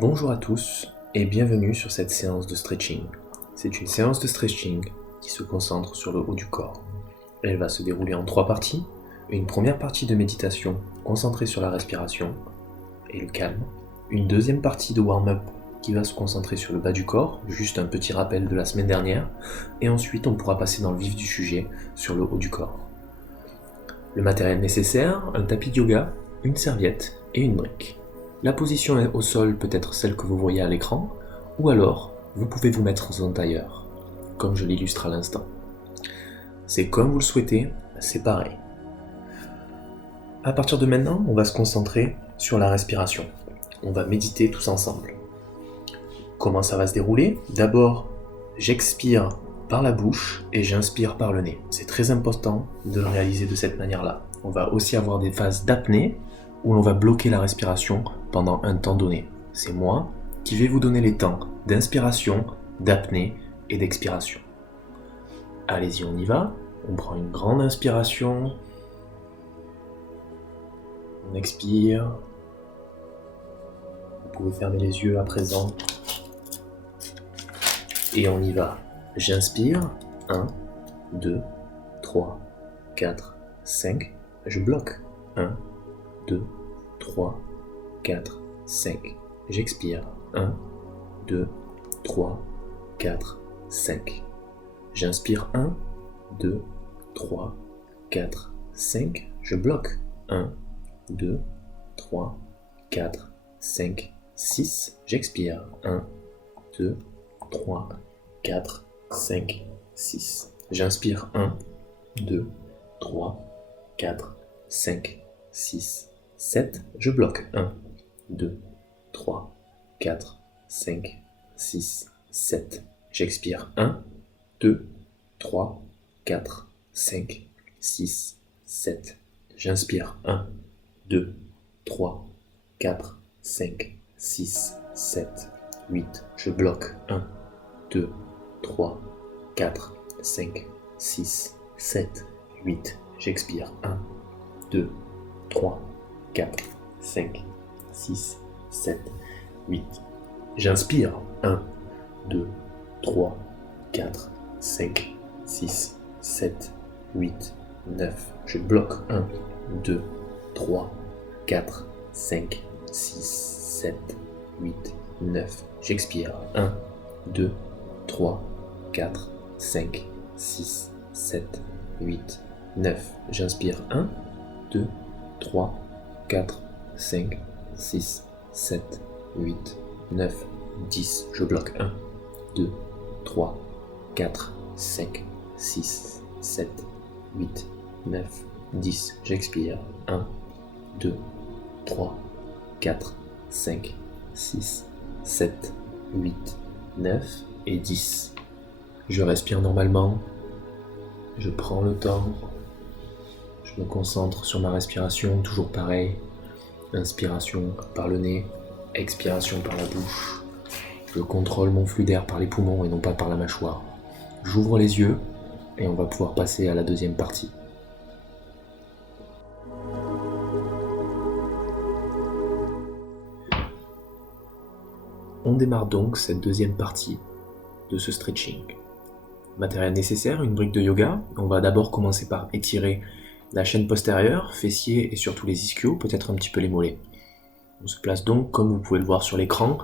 Bonjour à tous et bienvenue sur cette séance de stretching. C'est une séance de stretching qui se concentre sur le haut du corps. Elle va se dérouler en 3 parties. Une première partie de méditation concentrée sur la respiration et le calme. Une deuxième partie de warm-up qui va se concentrer sur le bas du corps, juste un petit rappel de la semaine dernière. Et ensuite on pourra passer dans le vif du sujet sur le haut du corps. Le matériel nécessaire, un tapis de yoga, une serviette et une brique. La position au sol peut être celle que vous voyez à l'écran, ou alors vous pouvez vous mettre en tailleur, comme je l'illustre à l'instant. C'est comme vous le souhaitez, c'est pareil. À partir de maintenant, on va se concentrer sur la respiration. On va méditer tous ensemble. Comment ça va se dérouler ? D'abord, j'expire par la bouche et j'inspire par le nez. C'est très important de le réaliser de cette manière-là. On va aussi avoir des phases d'apnée où l'on va bloquer la respiration pendant un temps donné. C'est moi qui vais vous donner les temps d'inspiration, d'apnée et d'expiration. Allez-y, on y va. On prend une grande inspiration. On expire. Vous pouvez fermer les yeux à présent. Et on y va. J'inspire. 1, 2, 3, 4, 5. Je bloque. 1, 2, 3, 4, 5. J'expire. 1, 2, 3, 4, 5. J'inspire. 1, 2, 3, 4, 5. Je bloque. 1, 2, 3, 4, 5, 6. J'expire. 1, 2, 3, 4, 5, 6. J'inspire. 1, 2, 3, 4, 5, 6, 7. Je bloque. 1, 2, 3, 4, 5, 6, 7. J'expire. 1, 2, 3, 4, 5, 6, 7. J'inspire. 1, 2, 3, 4, 5, 6, 7, 8. Je bloque. 1, 2, 3, 4, 5, 6, 7, 8. J'expire. 1, 2, 3, 4, 5, 6, 7, 8. J'inspire. 1, 2, 3, 4, 5, 6, 7, 8, 9. Je bloque. 1, 2, 3, 4, 5, 6, 7, 8, 9. J'expire. 1, 2, 3, 4, 5, 6, 7, 8, 9. J'inspire. 1, 2, 3, 4, 5, 6, 7, 8, 9, 10. Je bloque. 1, 2, 3, 4, 5, 6, 7, 8, 9, 10. J'expire. 1, 2, 3, 4, 5, 6, 7, 8, 9 et 10. Je respire normalement. Je prends le temps. Je me concentre sur ma respiration, toujours pareil. Inspiration par le nez, expiration par la bouche. Je contrôle mon flux d'air par les poumons et non pas par la mâchoire. J'ouvre les yeux et on va pouvoir passer à la deuxième partie. On démarre donc cette deuxième partie de ce stretching. Matériel nécessaire, une brique de yoga. On va d'abord commencer par étirer la chaîne postérieure, fessiers et surtout les ischios, peut-être un petit peu les mollets. On se place donc, comme vous pouvez le voir sur l'écran,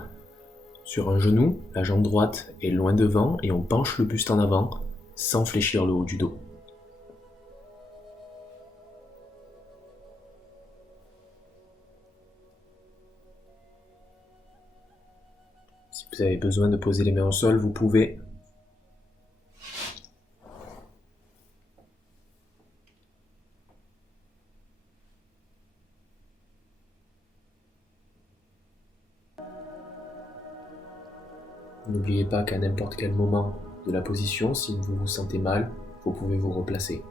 sur un genou, la jambe droite est loin devant et on penche le buste en avant sans fléchir le haut du dos. Si vous avez besoin de poser les mains au sol, vous pouvez. N'oubliez pas qu'à n'importe quel moment de la position, si vous vous sentez mal, vous pouvez vous replacer.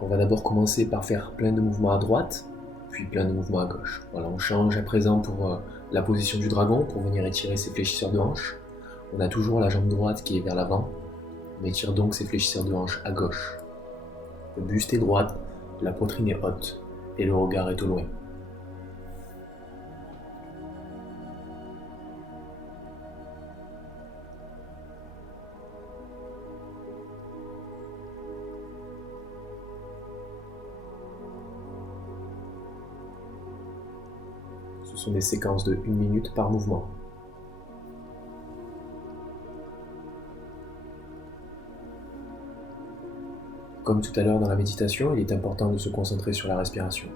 On va d'abord commencer par faire plein de mouvements à droite, puis plein de mouvements à gauche. Voilà, on change à présent pour la position du dragon, pour venir étirer ses fléchisseurs de hanches. On a toujours la jambe droite qui est vers l'avant, On étire donc ses fléchisseurs de hanche à gauche. Le buste est droit, la poitrine est haute et le regard est au loin. Ce sont des séquences de 1 minute par mouvement. Comme tout à l'heure dans la méditation, il est important de se concentrer sur la respiration.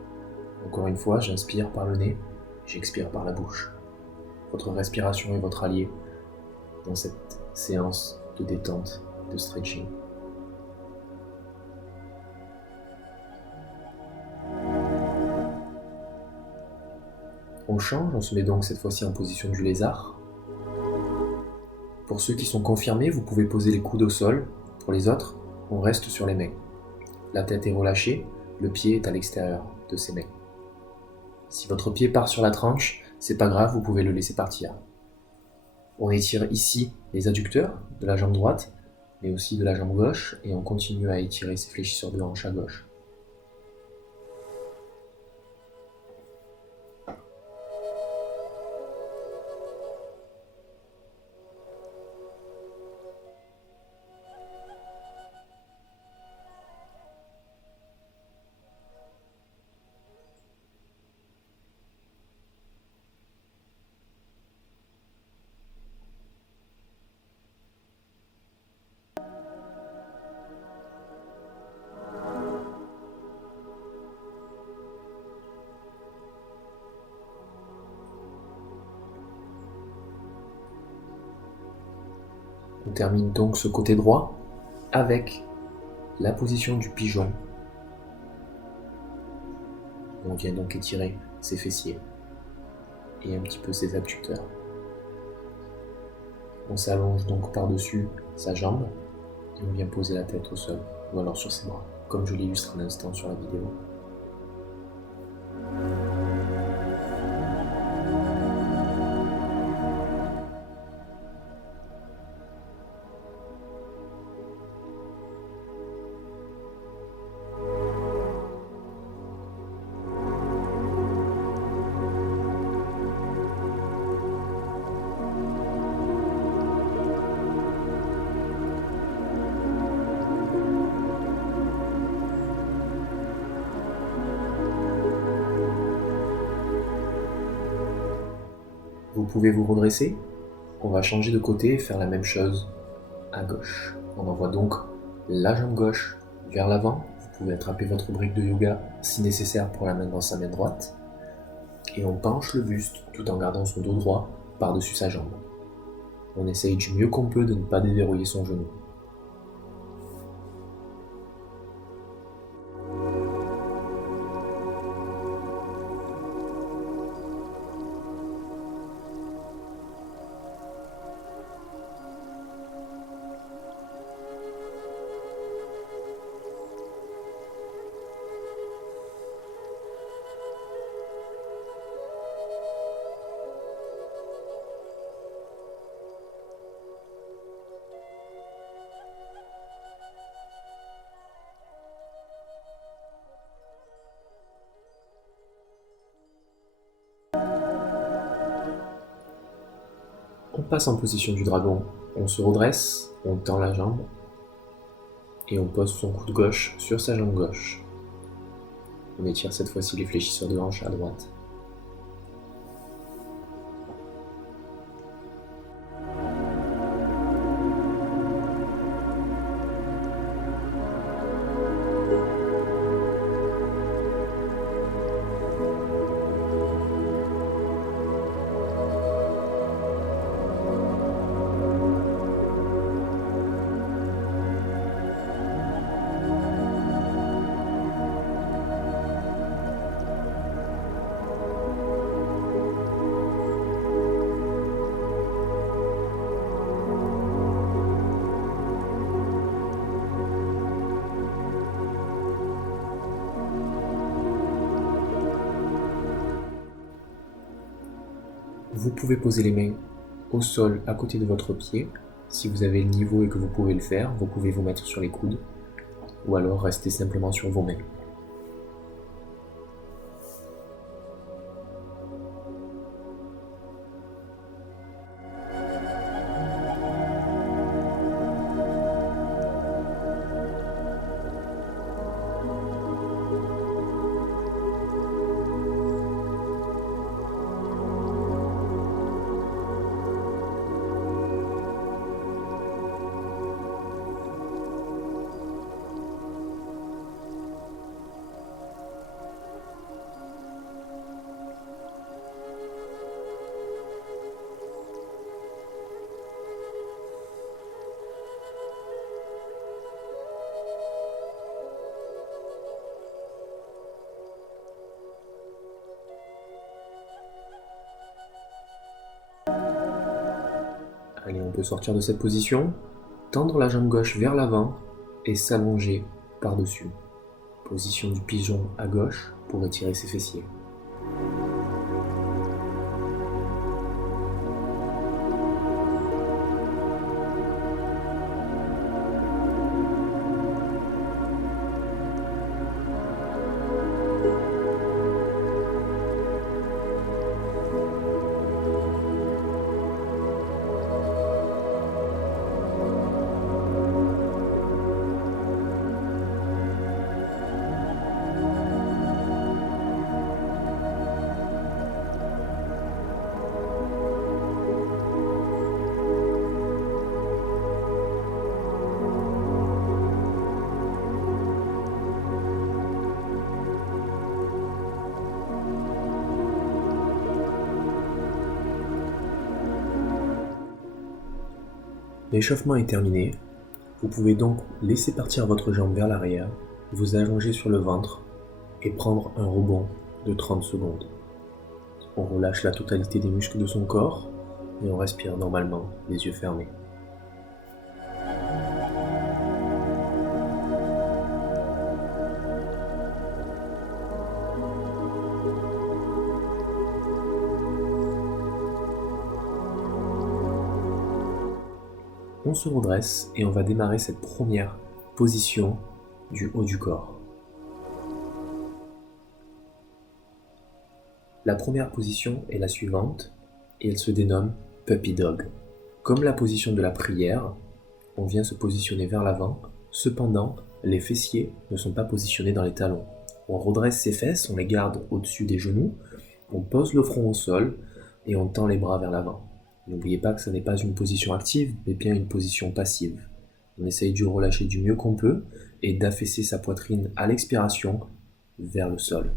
Encore une fois, j'inspire par le nez, j'expire par la bouche. Votre respiration est votre allié dans cette séance de détente, de stretching. On change, on se met donc cette fois-ci en position du lézard. Pour ceux qui sont confirmés, vous pouvez poser les coudes au sol. Pour les autres, on reste sur les mains. La tête est relâchée, le pied est à l'extérieur de ses mains. Si votre pied part sur la tranche, c'est pas grave, vous pouvez le laisser partir. On étire ici les adducteurs de la jambe droite, mais aussi de la jambe gauche, et on continue à étirer ses fléchisseurs de hanche à gauche. On termine donc ce côté droit avec la position du pigeon. On vient donc étirer ses fessiers et un petit peu ses adducteurs. On s'allonge donc par-dessus sa jambe et on vient poser la tête au sol ou alors sur ses bras, comme je l'illustre à l'instant sur la vidéo. Vous pouvez vous redresser. On va changer de côté et faire la même chose à gauche. On envoie donc la jambe gauche vers l'avant. Vous pouvez attraper votre brique de yoga si nécessaire pour la main dans sa main droite. Et on penche le buste tout en gardant son dos droit par-dessus sa jambe. On essaye du mieux qu'on peut de ne pas déverrouiller son genou. On passe en position du dragon, on se redresse, on tend la jambe et on pose son coude gauche sur sa jambe gauche. On étire cette fois-ci les fléchisseurs de hanche à droite. Vous pouvez poser les mains au sol à côté de votre pied Si vous avez le niveau et que vous pouvez le faire, vous pouvez vous mettre sur les coudes ou alors rester simplement sur vos mains. Allez, on peut sortir de cette position, tendre la jambe gauche vers l'avant et s'allonger par-dessus. Position du pigeon à gauche pour étirer ses fessiers. L'échauffement est terminé. Vous pouvez donc laisser partir votre jambe vers l'arrière, vous allonger sur le ventre et prendre un rebond de 30 secondes. On relâche la totalité des muscles de son corps et on respire normalement, les yeux fermés. On se redresse et on va démarrer cette première position du haut du corps. La première position est la suivante et elle se dénomme Puppy Dog. Comme la position de la prière, on vient se positionner vers l'avant, cependant les fessiers ne sont pas positionnés dans les talons. On redresse ses fesses, on les garde au-dessus des genoux, on pose le front au sol et on tend les bras vers l'avant. N'oubliez pas que ce n'est pas une position active, mais bien une position passive. On essaye de relâcher du mieux qu'on peut et d'affaisser sa poitrine à l'expiration vers le sol.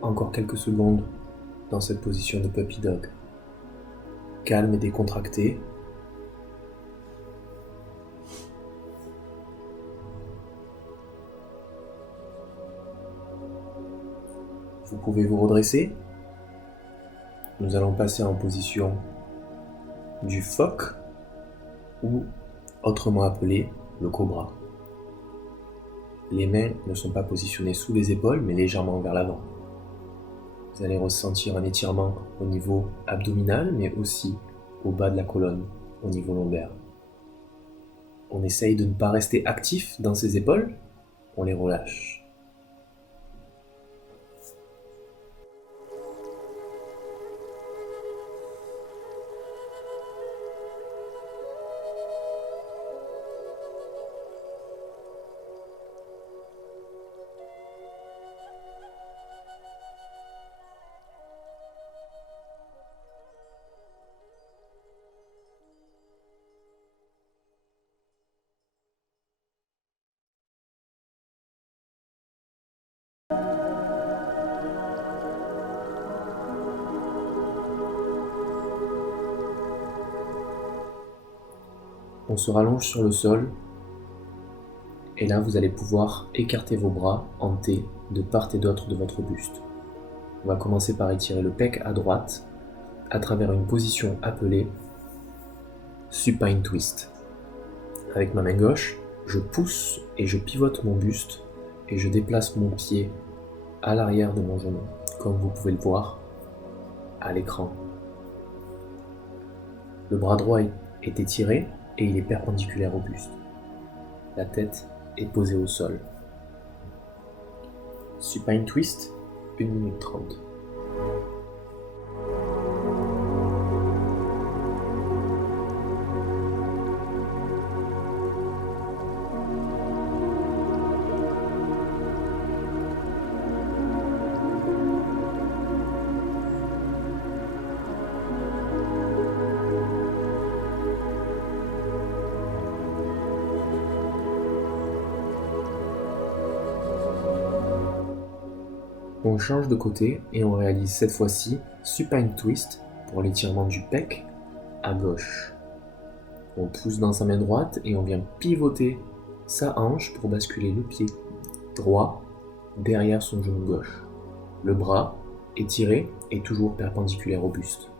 Encore quelques secondes dans cette position de Puppy Dog. Calme et décontracté. Vous pouvez vous redresser. Nous allons passer en position du phoque ou autrement appelé le cobra. Les mains ne sont pas positionnées sous les épaules mais légèrement vers l'avant. Vous allez ressentir un étirement au niveau abdominal mais aussi au bas de la colonne, au niveau lombaire. On essaye de ne pas rester actif dans ses épaules, on les relâche. On se rallonge sur le sol et là vous allez pouvoir écarter vos bras en T de part et d'autre de votre buste. On va commencer par étirer le pec à droite à travers une position appelée Supine Twist. Avec ma main gauche, je pousse et je pivote mon buste et je déplace mon pied à l'arrière de mon genou, comme vous pouvez le voir à l'écran. Le bras droit est étiré et il est perpendiculaire au buste. La tête est posée au sol. Supine Twist, 1 minute 30. On change de côté et on réalise cette fois-ci Supine Twist pour l'étirement du pec à gauche. On pousse dans sa main droite et on vient pivoter sa hanche pour basculer le pied droit derrière son genou gauche. Le bras étiré et toujours perpendiculaire au buste.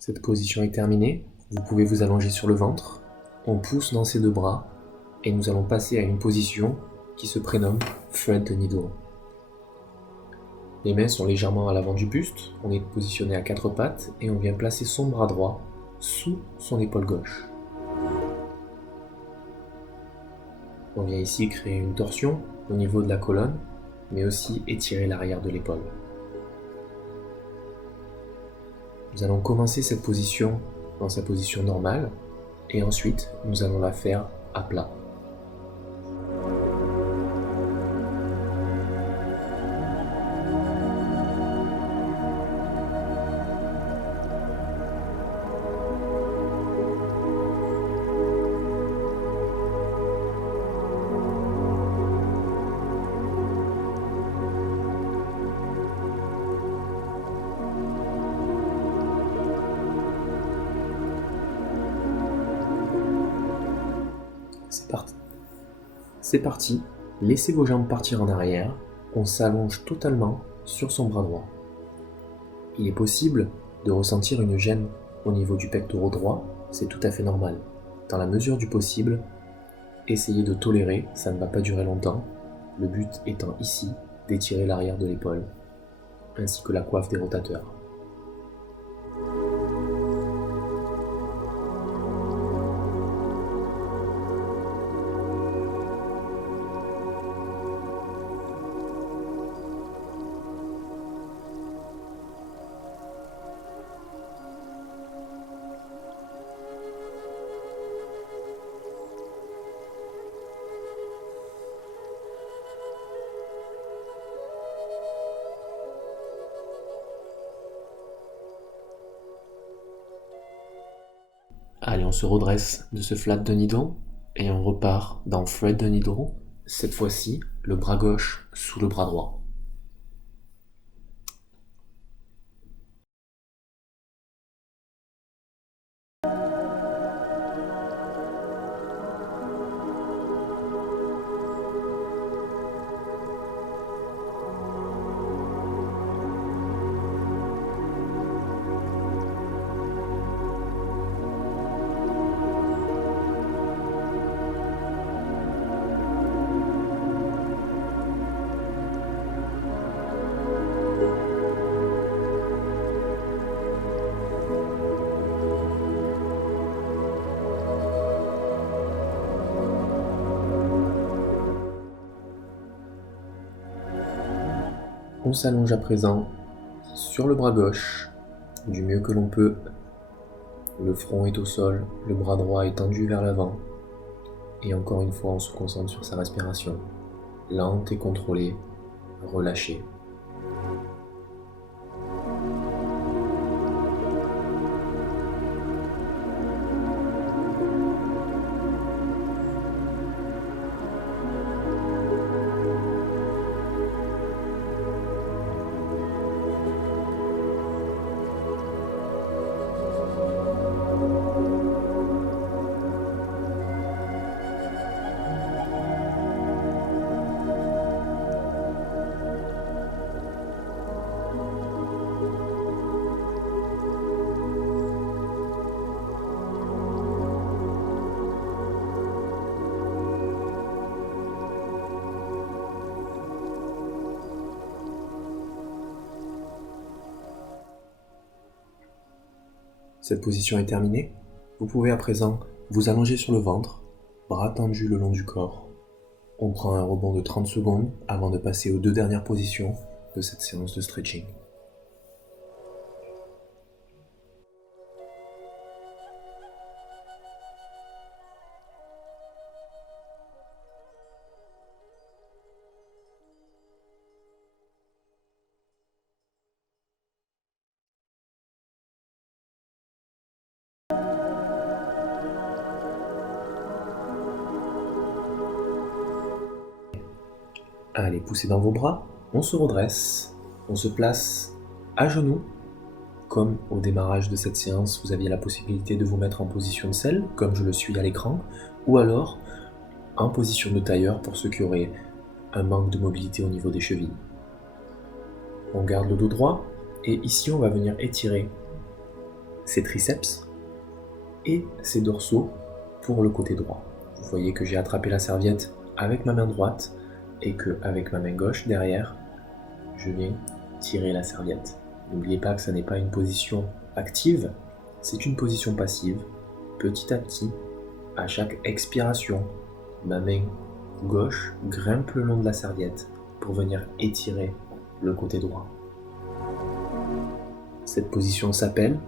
Cette position est terminée, vous pouvez vous allonger sur le ventre, on pousse dans ses deux bras et nous allons passer à une position qui se prénomme Thread the Needle. Les mains sont légèrement à l'avant du buste, on est positionné à quatre pattes et on vient placer son bras droit sous son épaule gauche. On vient ici créer une torsion au niveau de la colonne, mais aussi étirer l'arrière de l'épaule. Nous allons commencer cette position dans sa position normale et ensuite nous allons la faire à plat. C'est parti, laissez vos jambes partir en arrière, on s'allonge totalement sur son bras droit. Il est possible de ressentir une gêne au niveau du pectoral droit, c'est tout à fait normal. Dans la mesure du possible, essayez de tolérer, ça ne va pas durer longtemps, le but étant ici d'étirer l'arrière de l'épaule, ainsi que la coiffe des rotateurs. Allez, on se redresse de ce flat the needle et on repart dans thread the needle, cette fois-ci le bras gauche sous le bras droit. On s'allonge à présent sur le bras gauche, du mieux que l'on peut. Le front est au sol, le bras droit est tendu vers l'avant. Et encore une fois, on se concentre sur sa respiration, lente et contrôlée, relâchée. Cette position est terminée. Vous pouvez à présent vous allonger sur le ventre, bras tendus le long du corps. On prend un rebond de 30 secondes avant de passer aux 2 dernières positions de cette séance de stretching. Allez, poussez dans vos bras, on se redresse, on se place à genoux. Comme au démarrage de cette séance, vous aviez la possibilité de vous mettre en position de selle, comme je le suis à l'écran, ou alors en position de tailleur pour ceux qui auraient un manque de mobilité au niveau des chevilles. On garde le dos droit, et ici on va venir étirer ses triceps et ses dorsaux pour le côté droit. Vous voyez que j'ai attrapé la serviette avec ma main droite, et que avec ma main gauche derrière, je viens tirer la serviette. N'oubliez pas que ça n'est pas une position active, c'est une position passive. Petit à petit, à chaque expiration, ma main gauche grimpe le long de la serviette pour venir étirer le côté droit. Cette position s'appelle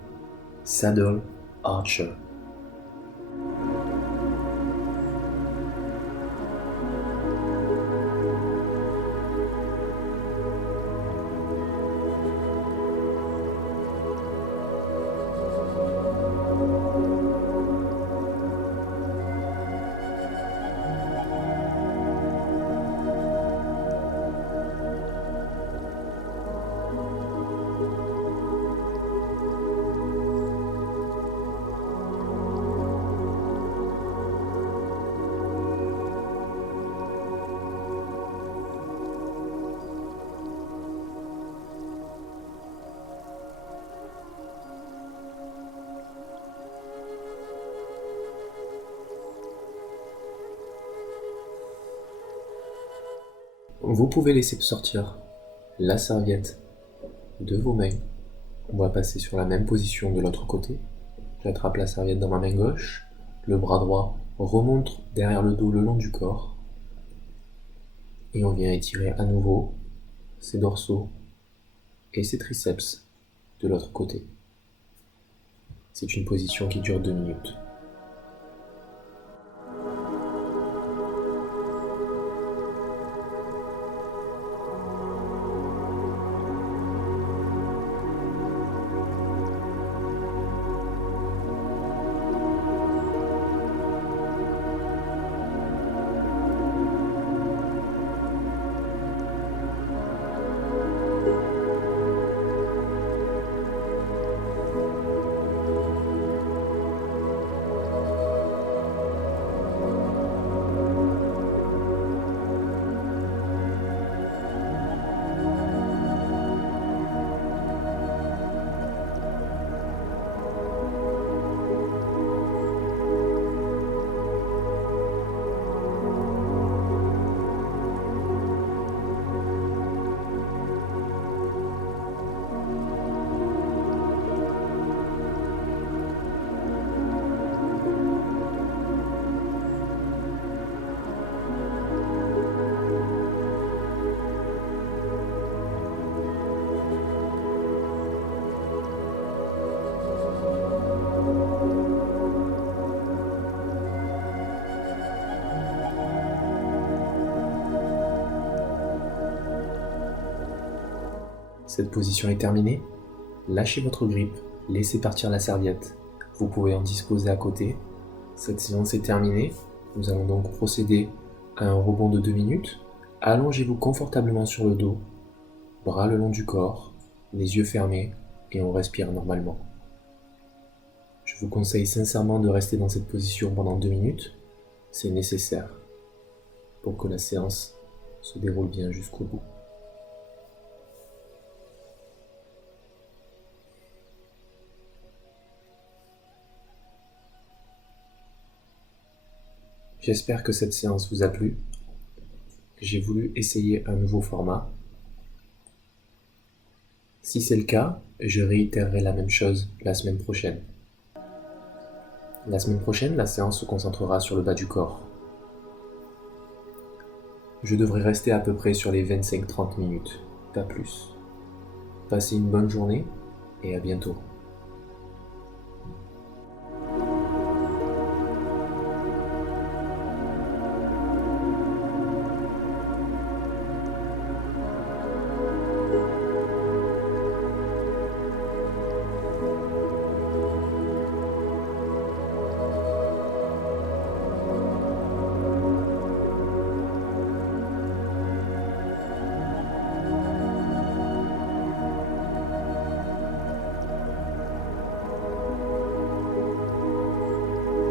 Saddle Archer. Vous pouvez laisser sortir la serviette de vos mains. On va passer sur la même position de l'autre côté. J'attrape la serviette dans ma main gauche. Le bras droit remonte derrière le dos le long du corps. Et on vient étirer à nouveau ses dorsaux et ses triceps de l'autre côté. C'est une position qui dure 2 minutes. Cette position est terminée. Lâchez votre grippe, laissez partir la serviette. Vous pouvez en disposer à côté. Cette séance est terminée. Nous allons donc procéder à un rebond de 2 minutes. Allongez-vous confortablement sur le dos, bras le long du corps, les yeux fermés et on respire normalement. Je vous conseille sincèrement de rester dans cette position pendant 2 minutes. C'est nécessaire pour que la séance se déroule bien jusqu'au bout. J'espère que cette séance vous a plu. J'ai voulu essayer un nouveau format. Si c'est le cas, je réitérerai la même chose la semaine prochaine. La semaine prochaine, la séance se concentrera sur le bas du corps. Je devrais rester à peu près sur les 25-30 minutes, pas plus. Passez une bonne journée et à bientôt.